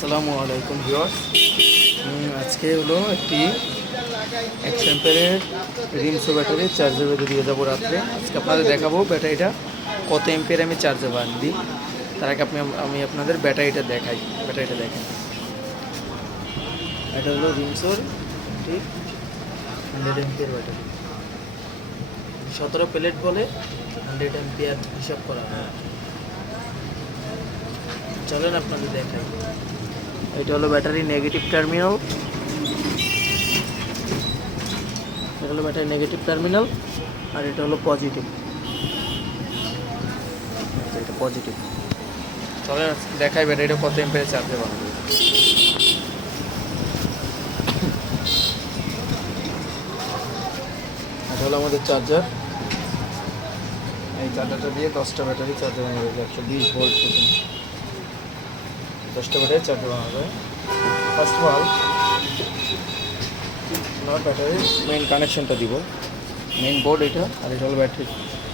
আসসালামু আলাইকুম ভিউয়ার্স। আজকে হলো একটি 100 অ্যাম্পিয়ারের রিমসো ব্যাটারি চার্জার দিয়ে যাবো রাত্রে। আজকে আপনাদের দেখাবো ব্যাটারিটা কত অ্যাম্পিয়ার আমি চার্জে দিই। তার আগে আমি আপনাদের ব্যাটারিটা দেখাই। ব্যাটারিটা দেখেন, এটা হলো রিমসোর ঠিক 100 অ্যাম্পিয়ার ব্যাটারি। 17 প্লেট বলে 100 অ্যাম্পিয়ার হিসাব করা হয়। চলেন আপনাদের দেখাই। এটা হলো ব্যাটারি নেগেটিভ টার্মিনাল, এটা হলো ব্যাটারি নেগেটিভ টার্মিনাল, আর এটা হলো পজিটিভ। এটা পজিটিভ। চলে দেখাই ব্যাটারিটা কত এম্পিয়ার চার্জে বানাবে। এটা হলো আমাদের চার্জার। এই চার্জারটা দিয়ে 10টা ব্যাটারি চার্জে বানাবে, 120 ভোল্ট পর্যন্ত 10টা ব্যাটারি চার্জে বানাবে। ফার্স্ট অফ অল আমার ব্যাটারির মেইন কানেকশনটা দিব। মেইন বোর্ড এটা, আর এটা হলো ব্যাটারি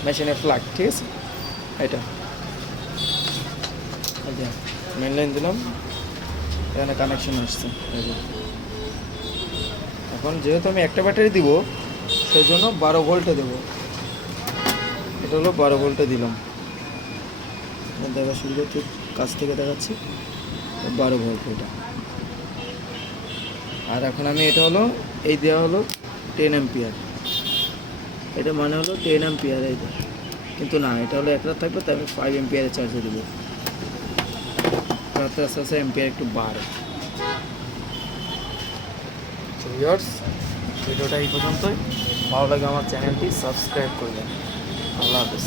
মেশিনের প্লাগ, ঠিক আছে। এটা মেইন লাইন দিলাম, এখানে কানেকশন আসছে। এখন যেহেতু আমি একটা ব্যাটারি দিব, সেই জন্য 12 ভোল্টে দেবো। এটা হলো 12 ভোল্টে দিলাম, দেখা সুবিধা ঠিক কাছ থেকে দেখাচ্ছি। 12 ভোল্ট এটা। আর এখন আমি এটা হলো এই দেওয়া হলো 10 অ্যাম্পিয়ার। এটা মানে হলো 10 অ্যাম্পিয়ার এইটা, কিন্তু না, এটা হলো এক রাত থাকবে, তাই আমি 5 অ্যাম্পিয়ারে চার্জে দেবো। রাতে আস্তে আস্তে অ্যাম্পিয়ার একটু বাড়ে। ভিউয়ার্স, ভিডিওটা এই পর্যন্তই। ভালো লাগে আমার চ্যানেলটি সাবস্ক্রাইব করবেন। আল্লাহ হাফেজ।